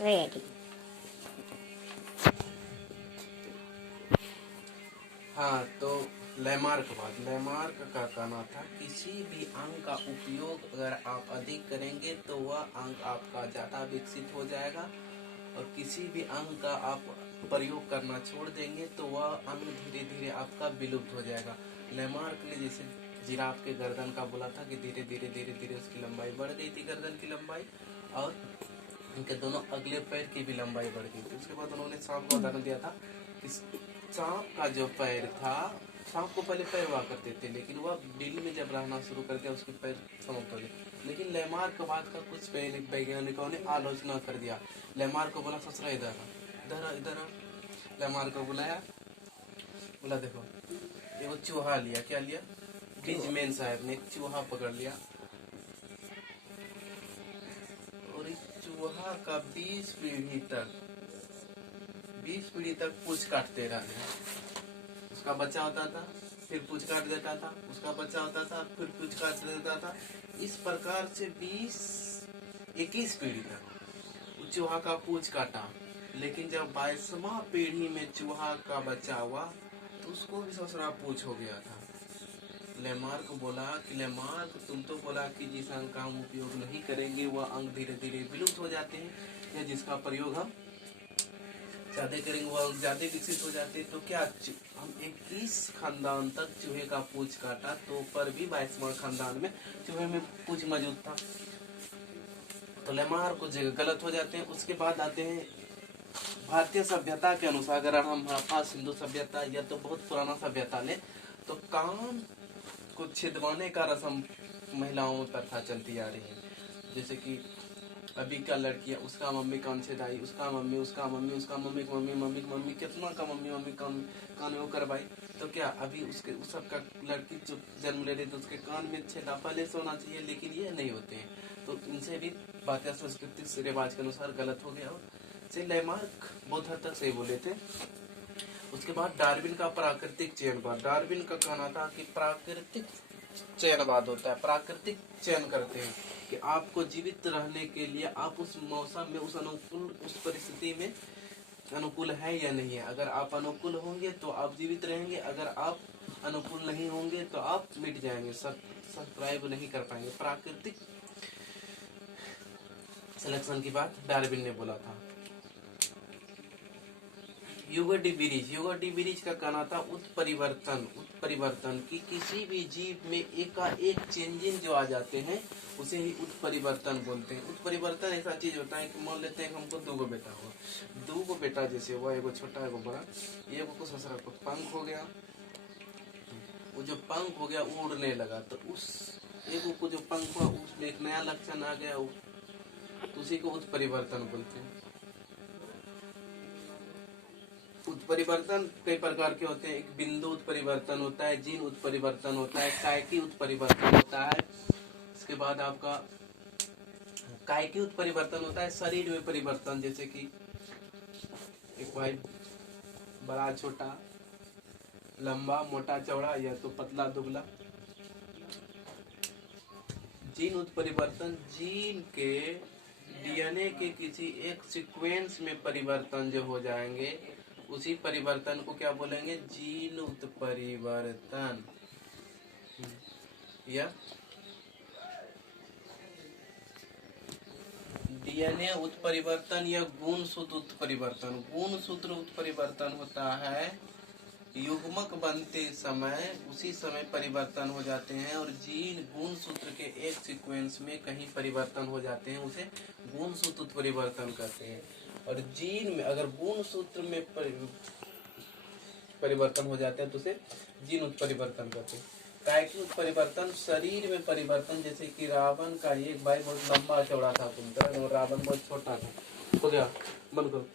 Ready. हाँ, तो Lamarck का कहना था किसी भी अंग का उपयोग अगर आप अधिक करेंगे तो वह अंग आपका ज़्यादा विकसित हो जाएगा, और किसी भी अंग का आप प्रयोग करना छोड़ देंगे तो वह अंग धीरे धीरे आपका विलुप्त हो जाएगा। लैमार्क ने जैसे जिराफ के गर्दन का बोला था कि धीरे धीरे उसकी लंबाई बढ़ गई थी, गर्दन की लंबाई, और उनके दोनों अगले पैर की भी लंबाई बढ़ गई थी। उसके बाद उन्होंने सांप का उदाहरण दिया था कि सांप का जो पैर था, सांप को पहले पैर हुआ करते थे, लेकिन वह बिल में जब रहना शुरू कर दिया उसके पैर समाप्त हो गए। लेकिन लैमार्क बाद का कुछ वैज्ञानिकों ने आलोचना कर दिया। लैमार्क को बोला ससुरा इधर लैमार्क को बुलाया, बोला देखो वो चूहा लिया, क्या लिया, बिजमैन साहब ने एक चूहा पकड़ लिया और इस चूहा का 20 पीढ़ी तक पूछ काटते रहे। उसका बच्चा होता था, फिर पूछ काट देता था, उसका बच्चा होता था, फिर पूछ काट देता था। इस प्रकार से 20-21 पीढ़ी तक चूहा का पूछ काटा। लेकिन जब 22वां पीढ़ी में चूहा का बच्चा हुआ तो उसको भी ससुरा पूछ हो गया था। लैमार्क को बोला कि लैमार्क, तुम तो बोला कि जिस अंग का हम उपयोग नहीं करेंगे वह अंग धीरे धीरे विलुप्त हो जाते हैं, या जिसका प्रयोग हम ज्यादा करेंगे वह ज्यादा विकसित हो जाते हैं। तो क्या हम 21 खानदान तक चूहे का पूछ काटा तो पर भी 22वां खानदान में चूहे में पूछ मौजूद था। तो लैमार्क कुछ जगह गलत हो जाते हैं। उसके बाद आते हैं भारतीय सभ्यता के अनुसार, अगर हम हड़प्पा सिंधु सभ्यता या तो बहुत पुराना सभ्यता ले तो कान को छिदवाने का रस्म महिलाओं में प्रथा चलती आ रही है। जैसे कि अभी का लड़कियां, उसका मम्मी कान छिदाई, उसका मम्मी कितना का मम्मी कान में करवाई। तो क्या अभी उसके उस सब का लड़की जो जन्म ले रही तो उसके कान में छेदा पहले से होना चाहिए, लेकिन ये नहीं होते हैं। तो इनसे भी भारतीय संस्कृति रिवाज के अनुसार गलत हो गया। से लैमार्क बहुत हद तक सही बोले थे। उसके बाद डार्विन का प्राकृतिक चयनवाद। डार्विन का कहना था कि प्राकृतिक चयनवाद होता है, प्राकृतिक चयन करते हैं कि आपको जीवित रहने के लिए आप उस मौसम में, उस अनुकूल, उस परिस्थिति में अनुकूल है या नहीं है। अगर आप अनुकूल होंगे तो आप जीवित रहेंगे, अगर आप अनुकूल नहीं होंगे तो आप मिट जाएंगे, सर्वाइव नहीं कर पाएंगे। प्राकृतिक सिलेक्शन की बात डार्विन ने बोला था। ह्यूगो डी ब्रिज का कहना था उत्परिवर्तन की किसी भी जीव में एकाएक चेंजिंग जो आ जाते हैं उसे ही उत्परिवर्तन बोलते हैं। उत्परिवर्तन ऐसा चीज होता है कि मान लेते हैं हमको 2 बेटा हुआ, 2 बेटा जैसे हुआ, एगो छोटा एगो बड़ा, एगो को ससुरा को पंख हो गया, वो जो पंख हो गया वो उड़ने लगा, तो उस एगो को जो पंख हुआ उसमें एक नया लक्षण आ गया, उसी को उत्परिवर्तन बोलते हैं। उत्परिवर्तन कई प्रकार के होते हैं। एक बिंदु उत्परिवर्तन होता है, जीन उत्परिवर्तन होता है, कायकी उत्परिवर्तन होता है। इसके बाद आपका कायकी उत्परिवर्तन होता है शरीर में परिवर्तन, जैसे कि एक भाई बड़ा छोटा, लंबा मोटा चौड़ा, या तो पतला दुबला। जीन उत्परिवर्तन, जीन के डीएनए के किसी एक सीक्वेंस में परिवर्तन जो हो जाएंगे उसी परिवर्तन को क्या बोलेंगे, जीन उत्परिवर्तन। या डीएनए उत्परिवर्तन या गुणसूत्र उत्परिवर्तन। गुणसूत्र उत्परिवर्तन होता है युग्मक बनते समय उसी समय परिवर्तन हो जाते हैं, और जीन गुणसूत्र के एक सीक्वेंस में कहीं परिवर्तन हो जाते हैं, उसे गुणसूत्र उत्परिवर्तन कहते हैं। और जीन में अगर गुणसूत्र में परिवर्तन हो जाते हैं तो उसे जीन उत्परिवर्तन कहते हैं। कायकी उत्परिवर्तन, शरीर में परिवर्तन, जैसे कि रावण का एक भाई बहुत लंबा चौड़ा था, रावण बहुत छोटा था, हो गया, बंद करो।